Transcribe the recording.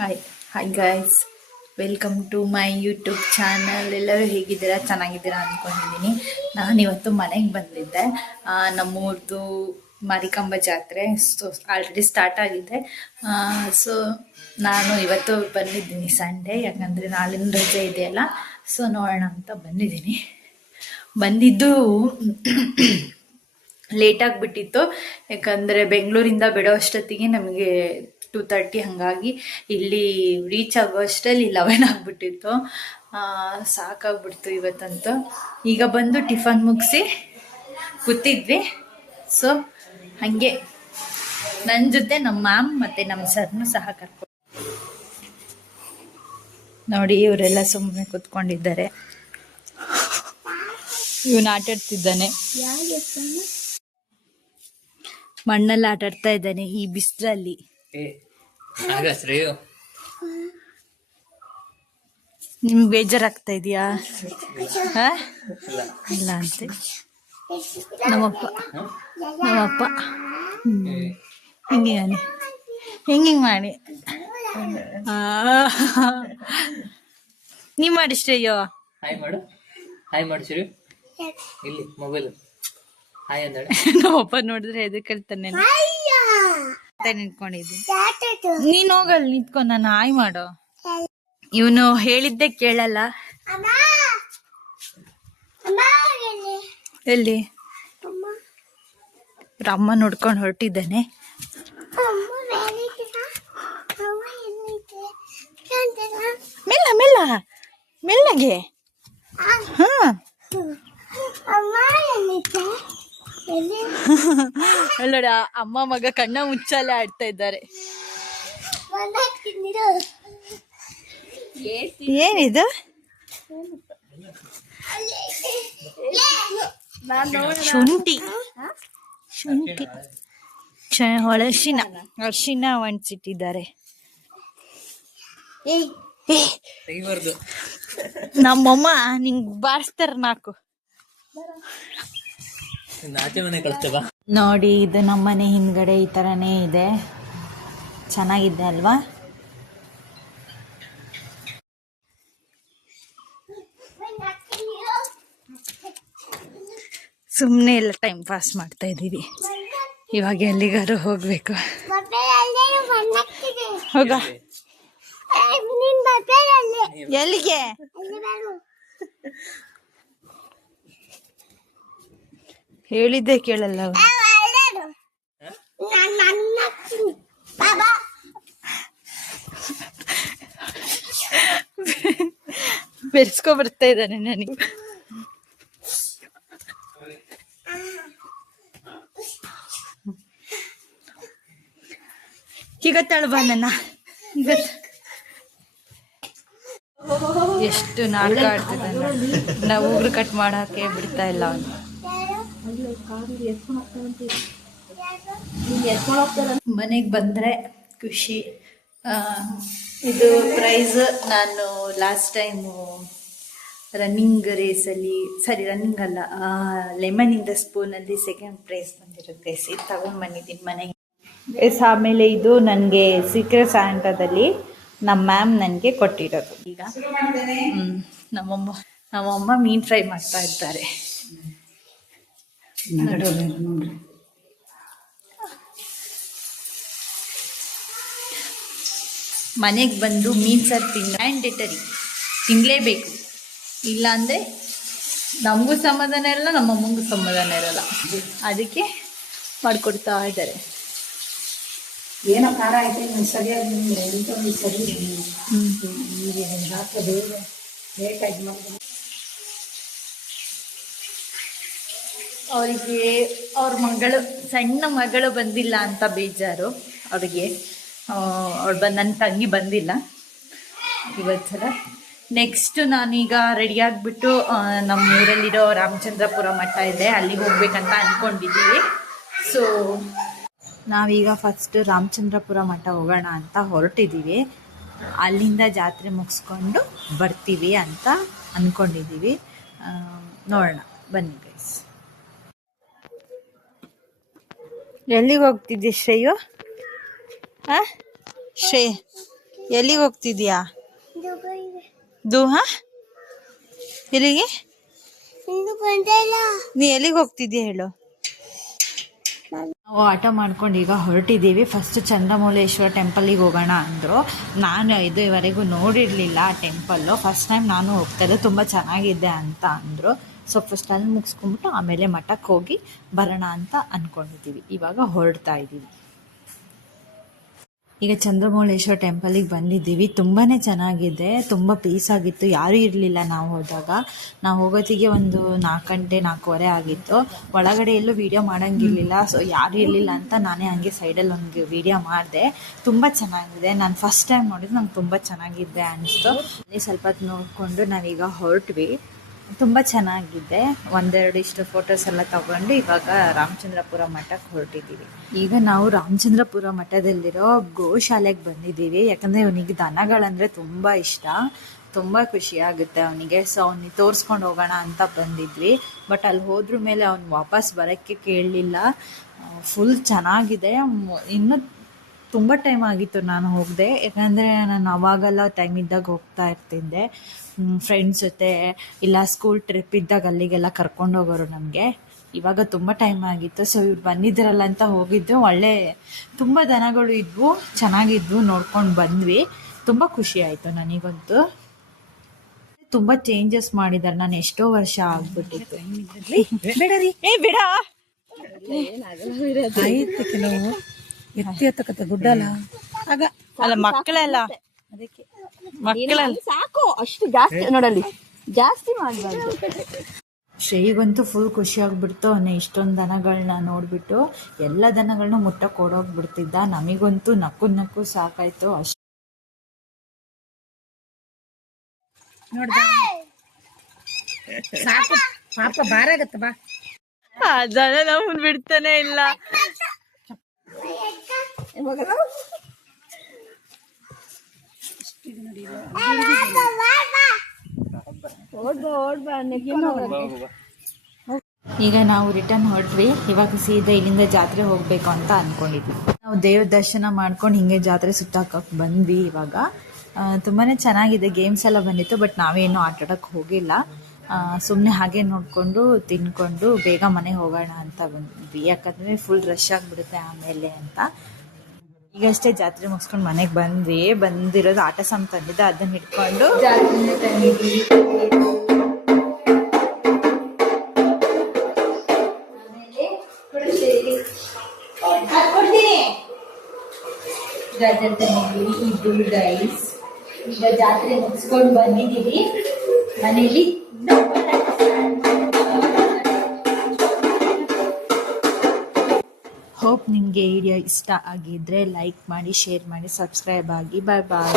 Hi hi guys welcome to my YouTube channel ಎಲ್ಲರೂ ಹೇಗಿದ್ದೀರಾ? ಚೆನ್ನಾಗಿದ್ದೀರಾ ಅಂದ್ಕೊಂಡಿದ್ದೀನಿ ನಾನು ಇವತ್ತು ಮನೆಗೆ ಬಂದಿದ್ದೆ. ನಮ್ಮೂರ್ದು ಮಾರಿಕಾಂಬ ಜಾತ್ರೆ ಸೊ ಆಲ್ರೆಡಿ ಸ್ಟಾರ್ಟ್ ಆಗಿದೆ. ಸೊ ನಾನು ಇವತ್ತು ಬಂದಿದ್ದೀನಿ ಸಂಡೇ ಯಾಕಂದರೆ ನಾಳಿನ ರಜೆ ಇದೆಯಲ್ಲ ಸೊ ನೋಡೋಣ ಅಂತ ಬಂದಿದ್ದೀನಿ. ಬಂದಿದ್ದು ಲೇಟ್ ಆಗಿಬಿಟ್ಟಿತ್ತು. ಯಾಕಂದರೆ ಬೆಂಗಳೂರಿಂದ ಬಿಡೋ ಅಷ್ಟೊತ್ತಿಗೆ ನಮಗೆ ಟೂ ತರ್ಟಿ ಹಾಗಾಗಿ ಇಲ್ಲಿ ರೀಚ್ ಆಗುವಷ್ಟರಲ್ಲಿ ಲೆವೆನ್ ಆಗಿಬಿಟ್ಟಿತ್ತು. ಸಾಕಾಗ್ಬಿಡ್ತು ಇವತ್ತಂತೂ. ಈಗ ಬಂದು ಟಿಫನ್ ಮುಗಿಸಿ ಕೂತಿದ್ವಿ. ಸೊ ಹಾಗೆ ನನ್ನ ಜೊತೆ ನಮ್ಮ ಮ್ಯಾಮ್ ಮತ್ತು ನಮ್ಮ ಸರ್ನು ಸಹ ಕರ್ಕೊಂಡು ನೋಡಿ ಇವರೆಲ್ಲ ಸುಮ್ಮನೆ ಕೂತ್ಕೊಂಡಿದ್ದಾರೆ. ಇವನು ಆಟಾಡ್ತಿದ್ದಾನೆ ಮಣ್ಣಲ್ಲಿ ಆಟಾಡ್ತಾ ಇದ್ದಾನೆ ಈ ಬಿಸಿಲಲ್ಲಿ. ನಿಮ್ಗೆ ಬೇಜಾರಾಗ್ತಾ ಇದೆಯಾ? ಹಾ? ಇಲ್ಲ. ಇಲ್ಲ ಅಂತೆ. ನಮ್ಮಪ್ಪ. ನಮ್ಮಪ್ಪ. ಹಿಂಗೆ ಮಾಡಿ ಹಿಂಗೆ ಹಿಂಗೆ ಮಾಡಿ. ಆ. ನೀ ಮಾಡಿ ಶ್ರೇಯೋ. ಹಾಯ್ ಮಾಡು. ಹಾಯ್ ಮಾಡು ಶ್ರೇಯು. ಇಲ್ಲಿ ಮೊಬೈಲ್ ಹಾಯ್ ಅಂದಾಳೆ. ನಮ್ಮಪ್ಪ ನೋಡಿದ್ರೆ ಎದಕ್ಕಳ್ತಾನೆ ನಿಂತ್ಕೊಂಡಿದ್ದೆ? ನೀನ್ ಹೋಗಲ್ ನಿಂತ್ಕೊ ನಾನು ಹಾಯ್ ಮಾಡೋ. ಇವನು ಹೇಳಿದ್ದೆ ಕೇಳಲ್ಲ. ಎಲ್ಲಿ? ಅಮ್ಮ. ನೋಡ್ಕೊಂಡು ಹೊರಟಿದ್ದಾನೆ. ಮೆಲ್ಲ ಮೆಲ್ಲ. ಮೆಲ್ಲಗೆ. ಹಾ ಅಲ್ಲೋಡ ಅಮ್ಮ ಮಗ ಕಣ್ಣ ಮುಚ್ಚಾಲೆ ಆಡ್ತಾ ಇದ್ದಾರೆ. ಏನಿದು? ಶುಂಠಿ. ಶುಂಠಿ. ಹೊಳಶಿನ ಅರಶಿನ. ಅರಿಶಿನ ಒಣಸಿಟ್ಟಿದ್ದಾರೆ. ನಮ್ಮಮ್ಮ ನಿಂಗ್ ಬಾರಿಸ್ತಾರ ನಾಕು ಆಚೆ ಮನೆ ಕಳಿಸ್ತೇವಾ ನೋಡಿ ಇದು ನಮ್ಮನೆ ಹಿಂದ್ಗಡೆ ಈ ಥರನೇ ಇದೆ. ಚೆನ್ನಾಗಿದೆ ಅಲ್ವಾ? ಸುಮ್ಮನೆ ಎಲ್ಲ ಟೈಮ್ ಪಾಸ್ ಮಾಡ್ತಾ ಇದ್ದೀವಿ. ಇವಾಗ ಎಲ್ಲಿಗಾರು ಹೋಗ್ಬೇಕು. ಹೋಗ. ಎಲ್ಲಿಗೆ? ಹೇಳಿದ್ದೆ ಕೇಳಲ್ಲ. ಬೆರೆಸ್ಕೊ ಬರ್ತಾ ಇದ್ದಾನೆ ನನಗೆ. ಈಗ ತಳ್ಬ ನನ್ನ. ಎಷ್ಟು ನಾಟಕ ಆಡ್ತಿದ್ದಾನೆ. ನಾವು ಉಗುರು ಕಟ್ ಮಾಡಕ್ಕೆ ಬಿಡ್ತಾ ಇಲ್ಲ ಅವನು. ಮನೆಗೆ ಬಂದರೆ ಖುಷಿ. ಇದು ಪ್ರೈಸ್ ನಾನು ಲಾಸ್ಟ್ ಟೈಮು ರನ್ನಿಂಗ್ ರೇಸಲ್ಲಿ ಸರಿ ರನ್ನಿಂಗ್ ಅಲ್ಲ ಲೆಮನ್ ಇನ್ ದ ಸ್ಪೂನಲ್ಲಿ ಸೆಕೆಂಡ್ ಪ್ರೈಸ್ ಬಂದಿರುತ್ತೆ. ಇದು ತಗೊಂಡ್ಬಂದಿದ್ದೀನಿ ಮನೆಗೆ. ಎಸ್ ಆಮೇಲೆ ಇದು ನನಗೆ ಸೀಕ್ರೆಟ್ ಸ್ಯಾಂಟದಲ್ಲಿ ನಮ್ಮ ಮ್ಯಾಮ್ ನನಗೆ ಕೊಟ್ಟಿರೋದು. ಈಗ ಹ್ಮ್, ನಮ್ಮಮ್ಮ ನಮ್ಮಮ್ಮ ಮೀನು ಫ್ರೈ ಮಾಡ್ತಾ ಇದ್ದಾರೆ. ಮನೆಗೆ ಬಂದು ಮೀನು ಸಾರು ತಿನ್ ಮ್ಯಾಂಡೇಟರಿ ತಿನ್ನಲೇಬೇಕು ಇಲ್ಲಾಂದರೆ ನಮಗೂ ಸಮಾಧಾನ ಇರಲ್ಲ ನಮ್ಮ ಅಮ್ಮಂಗೂ ಸಮಾಧಾನ ಇರಲ್ಲ. ಅದಕ್ಕೆ ಮಾಡಿಕೊಡ್ತಾ ಇದ್ದಾರೆ. ಏನೋ ಖಾರ ಐತೆ ನೀವು ಸರಿಯಾಗಿ ಹ್ಞೂ ಎಂತ ಸರಿ ಹಾಕೋದು ಲೇಟಾಗಿ ಮಾಡಿ ಅವರಿಗೆ ಅವ್ರ ಮಗಳು, ಸಣ್ಣ ಮಗಳು ಬಂದಿಲ್ಲ ಅಂತ ಬೇಜಾರು. ಅವ್ರಿಗೆ ಅವ್ಳು ಬಂದು ನನ್ನ ತಂಗಿ ಬಂದಿಲ್ಲ. ಇವತ್ತು ಸಲ ನೆಕ್ಸ್ಟ್ ನಾನೀಗ ರೆಡಿಯಾಗಿಬಿಟ್ಟು ನಮ್ಮ ಊರಲ್ಲಿರೋ ರಾಮಚಂದ್ರಪುರ ಮಠ ಇದೆ. ಅಲ್ಲಿಗೆ ಹೋಗ್ಬೇಕಂತ ಅಂದ್ಕೊಂಡಿದ್ದೀವಿ ಸೊ ನಾವೀಗ ಫಸ್ಟ್ ರಾಮಚಂದ್ರಪುರ ಮಠ ಹೋಗೋಣ ಅಂತ ಹೊರಟಿದ್ದೀವಿ ಅಲ್ಲಿಂದ ಜಾತ್ರೆ ಮುಗಿಸ್ಕೊಂಡು ಬರ್ತೀವಿ ಅಂತ ಅಂದ್ಕೊಂಡಿದ್ದೀವಿ ನೋಡೋಣ. ಬನ್ನಿ ಗೈಸ್ ಎಲ್ಲಿಗೆ ಹೋಗ್ತಿದ್ದಿ ಶ್ರೇಯು? ಆ? ಶ್ರೇ ಎಲ್ಲಿಗೆ ಹೋಗ್ತಿದ್ಯಾ? ದು ಹಾ? ಎಲ್ಲಿಗೆ? ನೀ ಎಲ್ಲಿಗೆ ಹೋಗ್ತಿದ್ಯಾ ಹೇಳು? ನಾವು ಆಟೋ ಮಾಡ್ಕೊಂಡು ಈಗ ಹೊರಟಿದ್ದೀವಿ. ಫಸ್ಟ್ ಚಂದ್ರಮೌಳೇಶ್ವರ ಟೆಂಪಲಿಗೆ ಹೋಗೋಣ ಅಂದರು. ನಾನು ಇದುವರೆಗೂ ನೋಡಿರಲಿಲ್ಲ ಆ ಟೆಂಪಲ್ಲು ಫಸ್ಟ್ ಟೈಮ್ ನಾನು ಹೋಗ್ತಾ ಇದ್ದೆ ತುಂಬ ಚೆನ್ನಾಗಿದೆ ಅಂತ ಅಂದರು. ಸೊ ಫಸ್ಟ್ ಅಲ್ಲಿ ಮುಗಿಸ್ಕೊಂಡ್ಬಿಟ್ಟು ಆಮೇಲೆ ಮಠಕ್ಕೆ ಹೋಗಿ ಬರೋಣ ಅಂತ ಅಂದ್ಕೊಂಡಿದ್ದೀವಿ ಇವಾಗ ಹೊರಡ್ತಾ ಇದ್ದೀವಿ. ಈಗ ಚಂದ್ರಮೌಳೇಶ್ವರ ಟೆಂಪಲಿಗೆ ಬಂದಿದ್ದೀವಿ. ತುಂಬಾ ಚೆನ್ನಾಗಿದೆ. ತುಂಬ ಪೀಸ್ ಆಗಿತ್ತು. ಯಾರೂ ಇರಲಿಲ್ಲ ನಾವು ಹೋದಾಗ. ನಾವು ಹೋಗೋತ್ತಿಗೆ ಒಂದು ನಾಲ್ಕು ಗಂಟೆ, ನಾಲ್ಕೂವರೆ ಆಗಿತ್ತು. ಒಳಗಡೆ ಎಲ್ಲೂ ವೀಡಿಯೋ ಮಾಡೋಂಗಿರಲಿಲ್ಲ. ಸೊ ಯಾರೂ ಇರಲಿಲ್ಲ ಅಂತ ನಾನೇ ಹಂಗೆ ಸೈಡಲ್ಲಿ ಒಂದು ವೀಡಿಯೋ ಮಾಡಿದೆ. ತುಂಬ ಚೆನ್ನಾಗಿದೆ. ನಾನು ಫಸ್ಟ್ ಟೈಮ್ ನೋಡಿದ್ದು ನಂಗೆ ತುಂಬ ಚೆನ್ನಾಗಿದೆ ಅನಿಸ್ತು. ಅಲ್ಲಿ ಸ್ವಲ್ಪ ನೋಡಿಕೊಂಡು ನಾವೀಗ ಹೊರಟ್ವಿ. ತುಂಬ ಚೆನ್ನಾಗಿದೆ. ಒಂದೆರಡು ಇಷ್ಟು ಫೋಟೋಸ್ ಎಲ್ಲ ತಗೊಂಡು ಇವಾಗ ರಾಮಚಂದ್ರಪುರ ಮಠಕ್ಕೆ ಹೊರಟಿದ್ದೀವಿ ಈಗ ನಾವು ರಾಮಚಂದ್ರಪುರ ಮಠದಲ್ಲಿರೋ ಗೋಶಾಲೆಗೆ ಬಂದಿದ್ದೀವಿ ಯಾಕಂದರೆ ಅವನಿಗೆ ದನಗಳಂದರೆ ತುಂಬ ಇಷ್ಟ. ತುಂಬ ಖುಷಿ ಆಗುತ್ತೆ ಅವನಿಗೆ. ಸೊ ಅವನಿಗೆ ತೋರಿಸ್ಕೊಂಡು ಹೋಗೋಣ ಅಂತ ಬಂದಿದ್ವಿ. ಬಟ್ ಅಲ್ಲಿ ಹೋದ್ರ ಮೇಲೆ ಅವ್ನು ವಾಪಸ್ ಬರೋಕ್ಕೆ ಕೇಳಲಿಲ್ಲ. ಫುಲ್ ಚೆನ್ನಾಗಿದೆ. ಇನ್ನು ತುಂಬ ಟೈಮ್ ಆಗಿತ್ತು ನಾನು ಹೋಗದೆ. ಯಾಕಂದರೆ ನಾನು ಅವಾಗೆಲ್ಲ ಟೈಮ್ ಇದ್ದಾಗ ಹೋಗ್ತಾ ಇರ್ತಿದ್ದೆ. ಫ್ರೆಂಡ್ಸ್ ಜೊತೆ ಇಲ್ಲ ಸ್ಕೂಲ್ ಟ್ರಿಪ್ ಇದ್ದಾಗ ಅಲ್ಲಿಗೆಲ್ಲ ಕರ್ಕೊಂಡು ಹೋಗೋರು ನಮಗೆ. ಇವಾಗ ತುಂಬ ಟೈಮ್ ಆಗಿತ್ತು. ಸೊ ಇವ್ರು ಬಂದಿದ್ರಲ್ಲ ಅಂತ ಹೋಗಿದ್ದು. ಒಳ್ಳೆ ತುಂಬ ದನಗಳು ಇದ್ವು ಚೆನ್ನಾಗಿದ್ವು ನೋಡ್ಕೊಂಡು ಬಂದ್ವಿ. ತುಂಬ ಖುಷಿ ಆಯಿತು ನನಗಂತೂ. ತುಂಬ ಚೇಂಜಸ್ ಮಾಡಿದ್ದಾರೆ ನಾನು ಎಷ್ಟೋ ವರ್ಷ ಆಗ್ಬಿಟ್ಟಿತ್ತು. ಏ ಬಿಡ. ಆಯ್ತು ಕೆಲವು ಎತ್ತಿ ಎತ್ತಕತ್ತೆ ಗುಡ್ಡ ಅಲ್ಲ ಆಗ ಅಲ್ಲ ಮಕ್ಕಳೆಲ್ಲ ಮಕ್ಕಳೆಲ್ಲ ಸಾಕು ಅಷ್ಟು ಜಾಸ್ತಿ ನೋಡಲ್ಲಿ ಜಾಸ್ತಿ ಮಾಡಬಾರ್ದು. ಶ್ರೇಯಿಗಂತೂ ಫುಲ್ ಖುಷಿ ಆಗ್ಬಿಡ್ತು ಅವನೇ ಇಷ್ಟೊಂದು ದನಗಳನ್ನ ನೋಡ್ಬಿಟ್ಟು. ಎಲ್ಲ ದನಗಳನ್ನ ಮುಟ್ಟ ಕೊಡೋಗ್ಬಿಡ್ತಿದ್ದ. ನಮಗಂತೂ ನಕ್ಕು ನಕ್ಕು ಸಾಕಾಯ್ತು. ಅಷ್ಟು ನೋಡ್ದ? ಸಾಕು. ಪಾಪ ಬಾರಾಗತ್ತ ಬಾ. ದನ ನಮ್ಮನ್ ಬಿಡ್ತಾನೆ ಇಲ್ಲ. ಈಗ ನಾವು ರಿಟರ್ನ್ ಹೊರಟ್ವಿ. ಇವಾಗ ಸೀದಾ ಇಲ್ಲಿಂದ ಜಾತ್ರೆ ಹೋಗ್ಬೇಕು ಅಂತ ಅನ್ಕೊಂಡಿದ್ವಿ. ನಾವು ದೇವ್ರ ದರ್ಶನ ಮಾಡ್ಕೊಂಡು ಹಿಂಗೆ ಜಾತ್ರೆ ಸುತ್ತಾಕಕ್ಕೆ ಬಂದ್ವಿ ಇವಾಗ. ತುಂಬಾ ತುಂಬಾನೇ ಚೆನ್ನಾಗಿದೆ ಗೇಮ್ಸ್ ಎಲ್ಲ ಬಂದಿತ್ತು ಬಟ್ ನಾವೇನು ಆಟ ಆಡಕ್ಕೆ ಹೋಗಿಲ್ಲ ಸುಮ್ಮನೆ ಹಾಗೆ ನೋಡಿಕೊಂಡು ತಿನ್ಕೊಂಡು ಬೇಗ ಮನೆಗೆ ಹೋಗೋಣ ಅಂತ ಬಂದ್ವಿ. ಯಾಕಂದರೆ ಫುಲ್ ರಶ್ ಆಗಿಬಿಡುತ್ತೆ ಆಮೇಲೆ ಅಂತ. ಈಗಷ್ಟೇ ಜಾತ್ರೆ ಮುಗಿಸ್ಕೊಂಡು ಮನೆಗೆ ಬಂದ್ವಿ. ಬಂದಿರೋದು ಆಟ ಸಾಮ್ ತಂದಿದ್ದೆ ಅದನ್ನ ಹಿಡ್ಕೊಂಡು ಜಾತ್ರೆ ತಂದಿದ್ದೀವಿ ಈಗ ಜಾತ್ರೆ ಮುಗಿಸ್ಕೊಂಡು ಬಂದಿದ್ದೀವಿ ಮನೇಲಿ ನಿಮಗೆ ವಿಡಿಯೋ ಇಷ್ಟ ಆಗಿದ್ರೆ ಲೈಕ್ ಮಾಡಿ ಶೇರ್ ಮಾಡಿ ಸಬ್ಸ್ಕ್ರೈಬ್ ಆಗಿ ಬಾಯ್ ಬಾಯ್